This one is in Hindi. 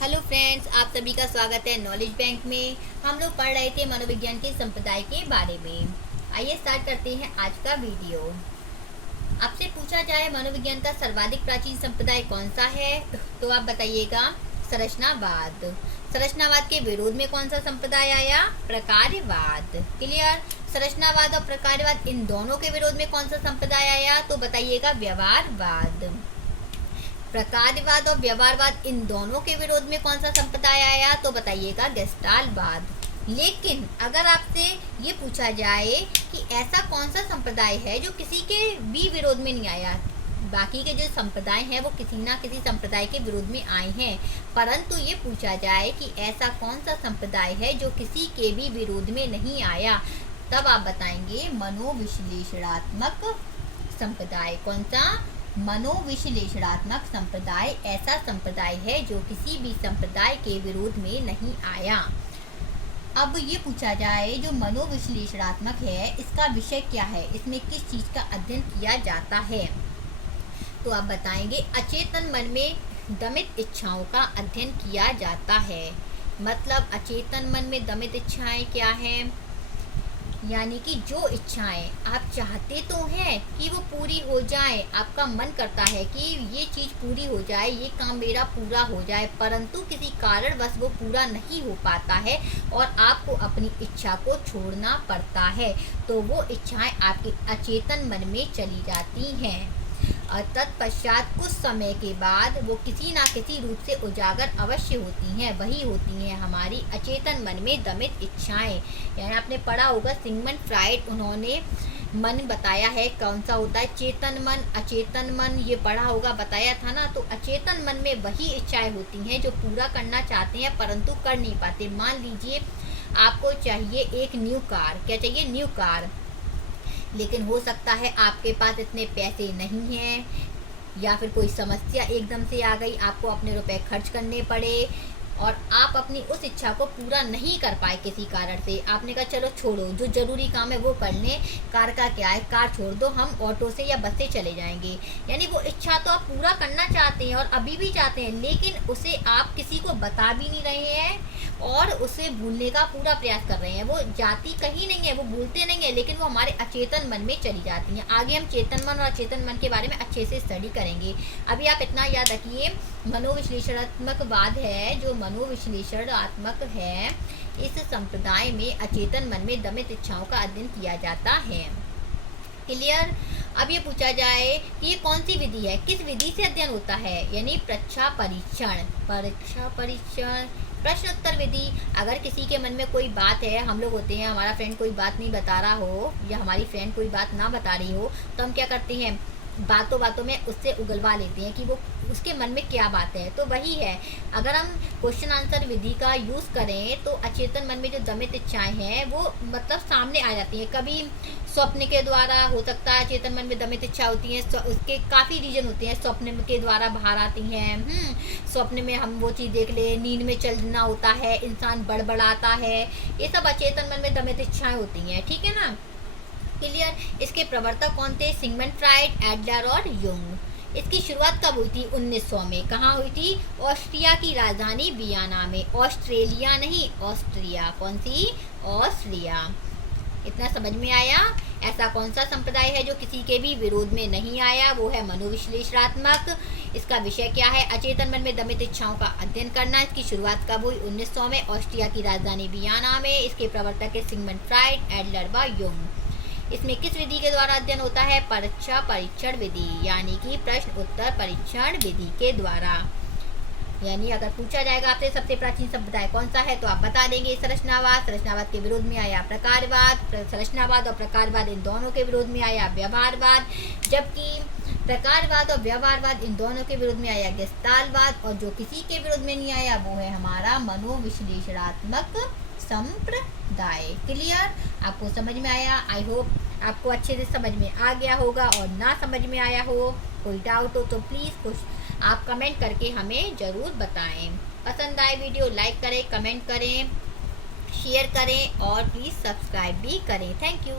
हेलो फ्रेंड्स, आप सभी का स्वागत है नॉलेज बैंक में। हम लोग पढ़ रहे थे मनोविज्ञान के संप्रदाय के बारे में। आइए स्टार्ट करते हैं आज का वीडियो। आपसे पूछा जाए मनोविज्ञान का सर्वाधिक प्राचीन संप्रदाय कौन सा है, तो आप बताइएगा संरचनावाद। संरचनावाद के विरोध में कौन सा संप्रदाय आया? प्रकार्यवाद। क्लियर। संरचनावाद और प्रकार्यवाद इन दोनों के विरोध में कौन सा संप्रदाय आया, तो बताइएगा व्यवहारवाद। प्रकार्यवाद और व्यवहारवाद इन दोनों के विरोध में कौन सा संप्रदाय आया, तो बताइएगा गेस्टाल्टवाद। लेकिन अगर आपसे ये पूछा जाए कि ऐसा कौन सा संप्रदाय है जो किसी के भी विरोध में नहीं आया, बाकी के जो संप्रदाय हैं वो किसी ना किसी संप्रदाय के विरोध में आए हैं, परंतु ये पूछा जाए कि ऐसा कौन सा संप्रदाय है जो किसी के भी विरोध में नहीं आया, तब आप बताएंगे मनोविश्लेषणात्मक संप्रदाय। कौन सा? मनोविश्लेषणात्मक संप्रदाय ऐसा संप्रदाय है जो किसी भी संप्रदाय के विरोध में नहीं आया। अब ये पूछा जाए जो मनोविश्लेषणात्मक है इसका विषय क्या है, इसमें किस चीज़ का अध्ययन किया जाता है, तो आप बताएंगे अचेतन मन में दमित इच्छाओं का अध्ययन किया जाता है। मतलब अचेतन मन में दमित इच्छाएं क्या है? यानी कि जो इच्छाएं आप चाहते तो हैं कि वो पूरी हो जाए, आपका मन करता है कि ये चीज़ पूरी हो जाए, ये काम मेरा पूरा हो जाए, परंतु किसी कारणवश वो पूरा नहीं हो पाता है और आपको अपनी इच्छा को छोड़ना पड़ता है, तो वो इच्छाएं आपके अचेतन मन में चली जाती हैं और तत्पश्चात कुछ समय के बाद वो किसी ना किसी रूप से उजागर अवश्य होती हैं। वही होती हैं हमारी अचेतन मन में दमित इच्छाएं। यानी आपने पढ़ा होगा सिगमंड फ्राइड, उन्होंने मन बताया है कौन सा होता है, चेतन मन, अचेतन मन, ये पढ़ा होगा, बताया था ना। तो अचेतन मन में वही इच्छाएं होती हैं जो पूरा करना चाहते हैं परंतु कर नहीं पाते। मान लीजिए आपको चाहिए एक न्यू कार, क्या चाहिए? न्यू कार, लेकिन हो सकता है आपके पास इतने पैसे नहीं हैं या फिर कोई समस्या एकदम से आ गई, आपको अपने रुपए खर्च करने पड़े और आप अपनी उस इच्छा को पूरा नहीं कर पाए किसी कारण से। आपने कहा चलो छोड़ो, जो ज़रूरी काम है वो कर लें, कार का क्या है, कार छोड़ दो, हम ऑटो से या बस से चले जाएंगे। यानी वो इच्छा तो आप पूरा करना चाहते हैं और अभी भी चाहते हैं, लेकिन उसे आप किसी को बता भी नहीं रहे हैं और उसे भूलने का पूरा प्रयास कर रहे हैं। वो जाती कहीं नहीं है, वो भूलते नहीं है, लेकिन वो हमारे अचेतन मन में चली जाती हैं। आगे हम चेतन मन और अचेतन मन के बारे में अच्छे से स्टडी करेंगे। अभी आप इतना याद रखिए, मनोविश्लेषणात्मक वाद है जो मनोविश्लेषणात्मक है, इस संप्रदाय में अचेतन मन में दमित इच्छाओं का अध्ययन किया जाता है। क्लियर। अब ये पूछा जाए कि ये कौन सी विधि है, किस विधि से अध्ययन होता है, यानी परीक्षा परीक्षण। परीक्षा परीक्षण, प्रश्न उत्तर विधि। अगर किसी के मन में कोई बात है, हम लोग होते हैं, हमारा फ्रेंड कोई बात नहीं बता रहा हो या हमारी फ्रेंड कोई बात ना बता रही हो, तो हम क्या करते हैं, बातों बातों में उससे उगलवा लेते हैं कि वो उसके मन में क्या बात है। तो वही है, अगर हम क्वेश्चन आंसर विधि का यूज़ करें तो अचेतन मन में जो दमित इच्छाएं हैं वो मतलब सामने आ जाती हैं। कभी स्वप्न के द्वारा हो सकता है अचेतन मन में दमित इच्छा होती है, उसके काफ़ी रीजन होते हैं, स्वप्न के द्वारा बाहर आती हैं। स्वप्न में हम वो चीज़ देख ले, नींद में चलना होता है, इंसान बड़बड़ाता है, ये सब अचेतन मन में दमित इच्छाएँ होती हैं। ठीक है ना। क्लियर। इसके प्रवर्तक कौन थे? सिगमंड फ्राइड, एडलर और युंग। इसकी शुरुआत कब हुई थी? 1900 में। कहाँ हुई थी? ऑस्ट्रिया की राजधानी वियना में। ऑस्ट्रेलिया नहीं, ऑस्ट्रिया। कौन सी? ऑस्ट्रिया। इतना समझ में आया? ऐसा कौन सा संप्रदाय है जो किसी के भी विरोध में नहीं आया? वो है मनोविश्लेषणात्मक। इसका विषय क्या है? अचेतन मन में दमित इच्छाओं का अध्ययन करना। इसकी शुरुआत कब हुई? 1900 में, ऑस्ट्रिया की राजधानी वियना में। इसके प्रवर्तक है सिगमंड फ्राइड, एडलर व युंग। इसमें किस विधि के द्वारा अध्ययन होता है? परीक्षा परीक्षण विधि, यानी कि प्रश्न उत्तर परीक्षण विधि के द्वारा। यानी अगर पूछा जाएगा आपसे सबसे प्राचीन संप्रदाय कौन सा है, तो आप बता देंगे संरचनावाद। संरचनावाद के विरोध में आया प्रकार्यवाद। संरचनावाद और प्रकार्यवाद इन दोनों के विरोध में आया व्यवहारवाद। जबकि प्रकार्यवाद और व्यवहारवाद इन दोनों के विरोध में आया गेस्टाल्टवाद। और जो किसी के विरोध में नहीं आया वो है हमारा मनोविश्लेषणात्मक संप्रदाय। क्लियर। आपको समझ में आया? आई होप आपको अच्छे से समझ में आ गया होगा। और ना समझ में आया हो, कोई डाउट हो, तो प्लीज़ कुछ आप कमेंट करके हमें ज़रूर बताएं। पसंद आए वीडियो लाइक करें, कमेंट करें, शेयर करें और प्लीज़ सब्सक्राइब भी करें। Thank you.